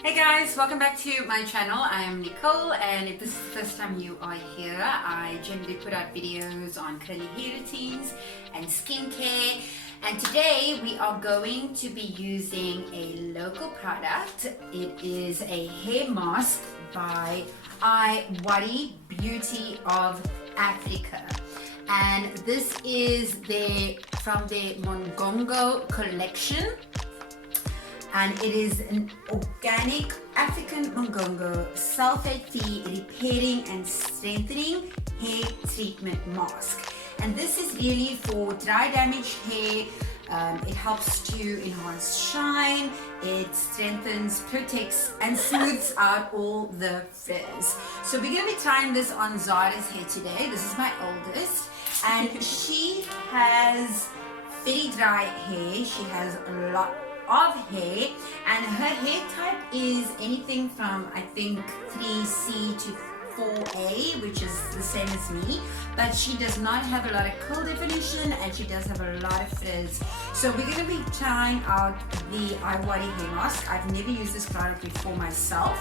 Hey guys, welcome back to my channel. I am Nicole, and if this is the first time you are here, I generally put out videos on curly hair routines and skincare. And today we are going to be using a local product. It is a hair mask by IWORI Beauty of Africa. And this is from the Mongongo collection. And it is an organic African Mongongo sulfate-free repairing and strengthening hair treatment mask. And this is really for dry damaged hair. It helps to enhance shine, it strengthens, protects and smooths out all the frizz. So we're going to be trying this on Zara's hair today. This is my oldest, and she has very dry hair. She has a lot of hair, and her hair type is anything from, I think, 3C to 4A, which is the same as me, but she does not have a lot of curl definition and she does have a lot of frizz. So we're going to be trying out the IWORI hair mask. I've never used this product before myself,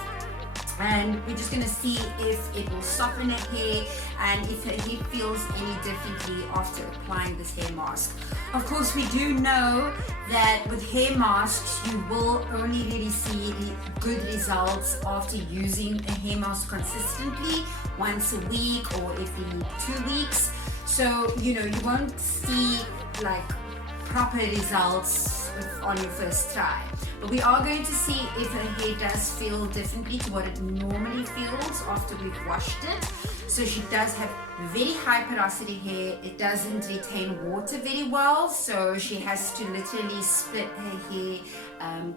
and we're just going to see if it will soften her hair and if her hair feels any differently after applying this hair mask. Of course, we do know that with hair masks you will only really see good results after using a hair mask consistently, once a week or every 2 weeks. So you won't see like proper results on your first try, but we are going to see if her hair does feel differently to what it normally feels after we've washed it. So she does have very high porosity hair. It doesn't retain water very well, so she has to literally split her hair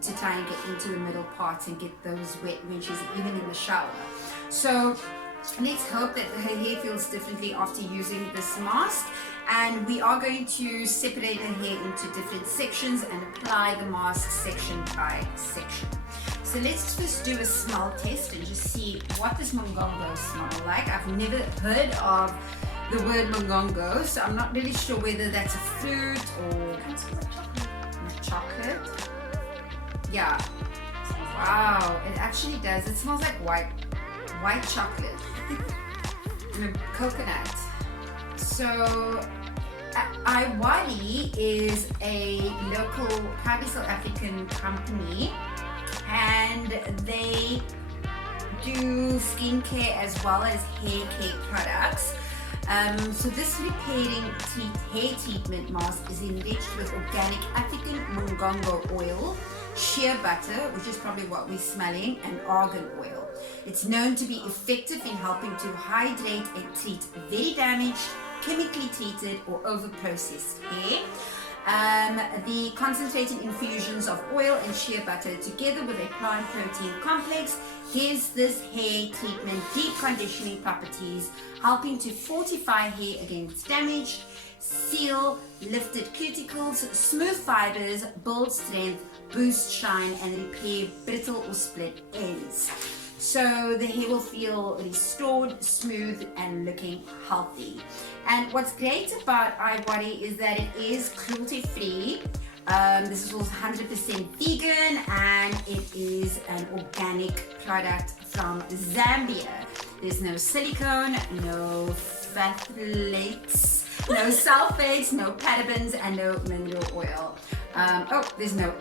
to try and get into the middle parts and get those wet when she's even in the shower. So let's hope that her hair feels differently after using this mask. And we are going to separate her hair into different sections and apply the mask section by section. So let's just do a smell test and just see what does Mongongo smell like. I've never heard of the word Mongongo, so I'm not really sure whether that's a fruit or chocolate. Yeah. Wow, it actually does. It smells like white chocolate and coconut. So IWORI is a local private South African company, and they do skincare as well as hair care products. So this repairing hair treatment mask is enriched with organic African Mongongo oil, shea butter, which is probably what we're smelling, and argan oil. It's known to be effective in helping to hydrate and treat very damaged, chemically treated or over-processed hair. The concentrated infusions of oil and shea butter together with a plant protein complex gives this hair treatment deep conditioning properties, helping to fortify hair against damage, seal lifted cuticles, smooth fibers, build strength, boost shine and repair brittle or split ends. So the hair will feel restored, smooth and looking healthy. And what's great about IWORI is that it is cruelty free. This is also 100% vegan, and it is an organic product from Zambia. There's no silicone, no phthalates, no sulfates, no parabens and no mineral oil. There's no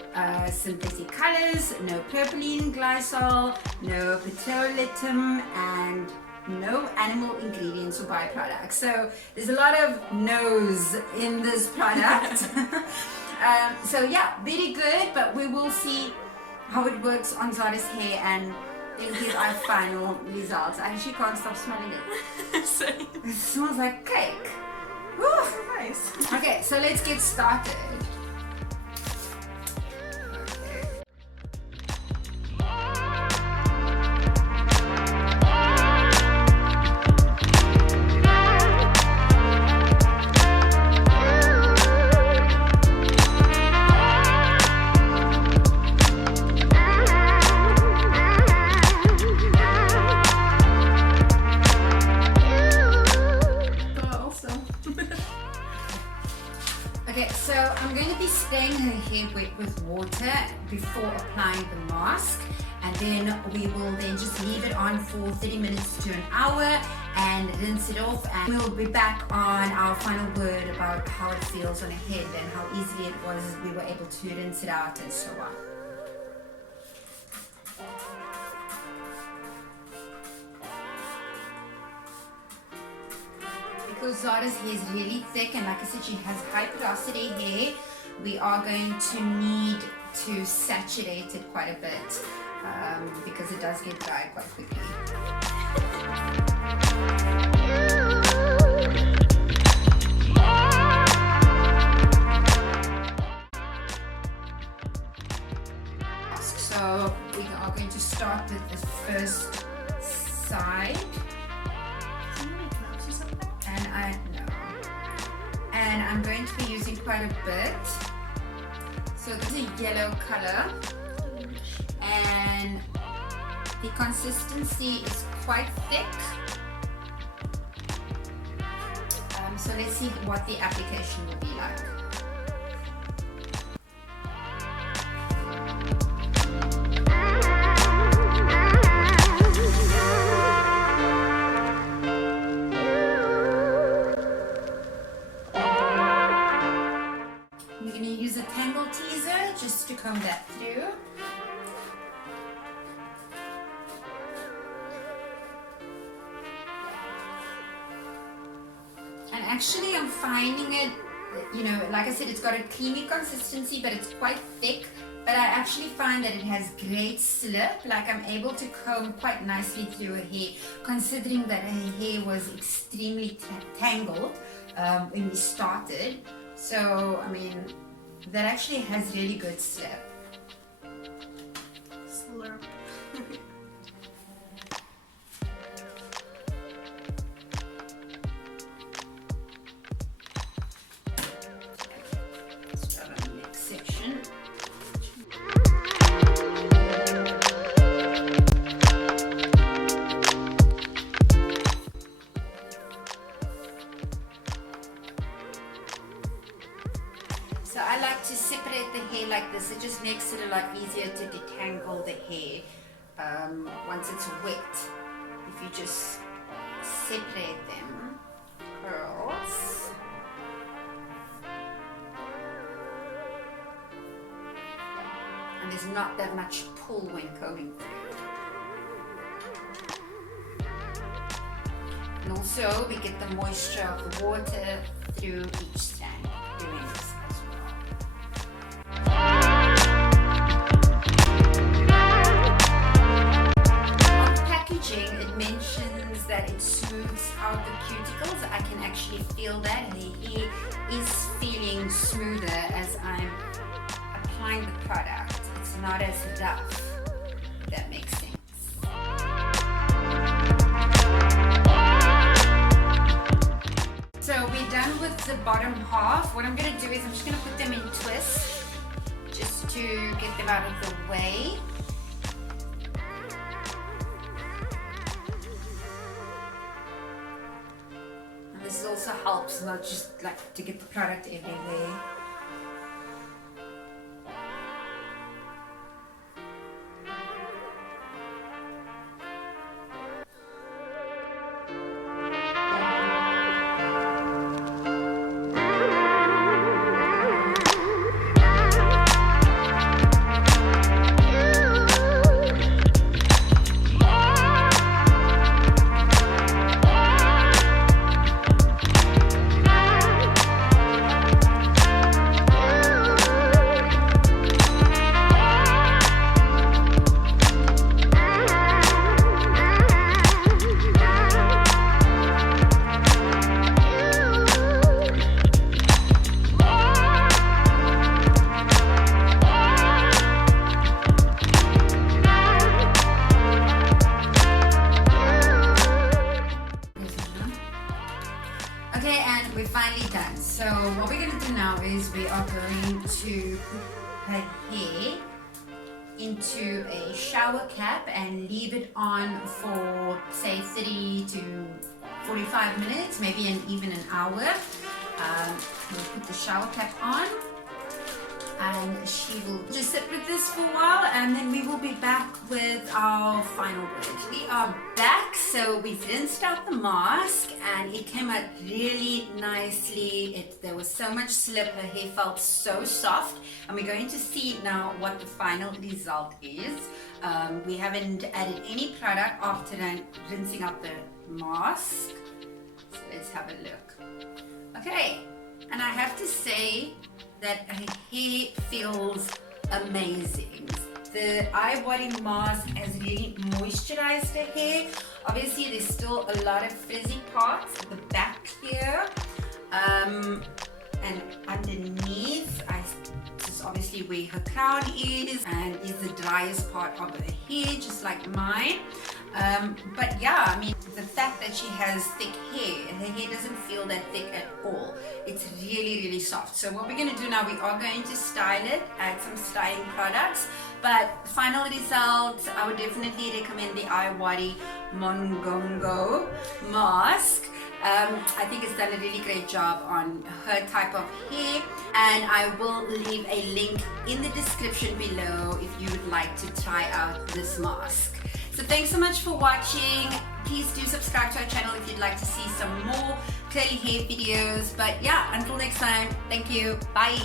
synthetic colors, no propylene glycol, no petrolatum, and no animal ingredients or byproducts. So there's a lot of no's in this product. So yeah, very good, but we will see how it works on Zara's hair and then give our final results. I actually can't stop smelling it. Same. It smells like cake. Woo. So nice. Okay, so let's get started. I'm going to be spraying her hair wet with water before applying the mask, and then we will then just leave it on for 30 minutes to an hour and rinse it off, and we'll be back on our final word about how it feels on a head and how easily it was we were able to rinse it out and so on. Because Zara's hair is really thick, and like I said, she has high porosity hair, we are going to need to saturate it quite a bit because it does get dry quite quickly. So we are going to start with the first side. And I'm going to be using quite a bit. So this is a yellow color, and the consistency is quite thick. So let's see what the application will be like. We're going to use a tangle teaser just to comb that through. And actually I'm finding it, you know, like I said, it's got a creamy consistency, but it's quite thick. But I actually find that it has great slip, like I'm able to comb quite nicely through her hair, considering that her hair was extremely tangled when we started. So, I mean, that actually has really good slip. Slurp. Let's start on the next section. So I like to separate the hair like this. It just makes it a lot easier to detangle the hair once it's wet. If you just separate them, curls. And there's not that much pull when combing through. And also we get the moisture of the water through each strand doing this as well. On the packaging it mentions that it smooths out the cuticles. I can actually feel that. The hair is feeling smoother as I'm applying the product. It's not as rough, if that makes sense. So we're done with the bottom half. What I'm going to do is I'm just going to put them in twists just to get them out of the way. And this also helps not just like to get the product everywhere. Okay, and we're finally done. So what we're going to do now is we are going to put her hair into a shower cap and leave it on for say 30 to 45 minutes, maybe even an hour. We'll put the shower cap on and she will just sit with this for a while, and then we will be back with our final word. We are back, so we rinsed out the mask and it came out really nicely. There was so much slip, her hair felt so soft, and we're going to see now what the final result is. We haven't added any product after rinsing out the mask, so let's have a look. Okay, and I have to say that her hair feels amazing. The IWORI mask has really moisturized her hair. Obviously there's still a lot of frizzy parts at the back here, and underneath. This is obviously where her crown is, and is the driest part of her hair, just like mine. But yeah, I mean, the fact that she has thick hair, her hair doesn't feel that thick at all. It's really, really soft. So what we're going to do now, we are going to style it, add some styling products. But final result, I would definitely recommend the IWORI Mongongo mask. I think it's done a really great job on her type of hair, and I will leave a link in the description below if you would like to try out this mask. So thanks so much for watching. Please do subscribe to our channel if you'd like to see some more curly hair videos. But yeah, until next time, thank you. Bye.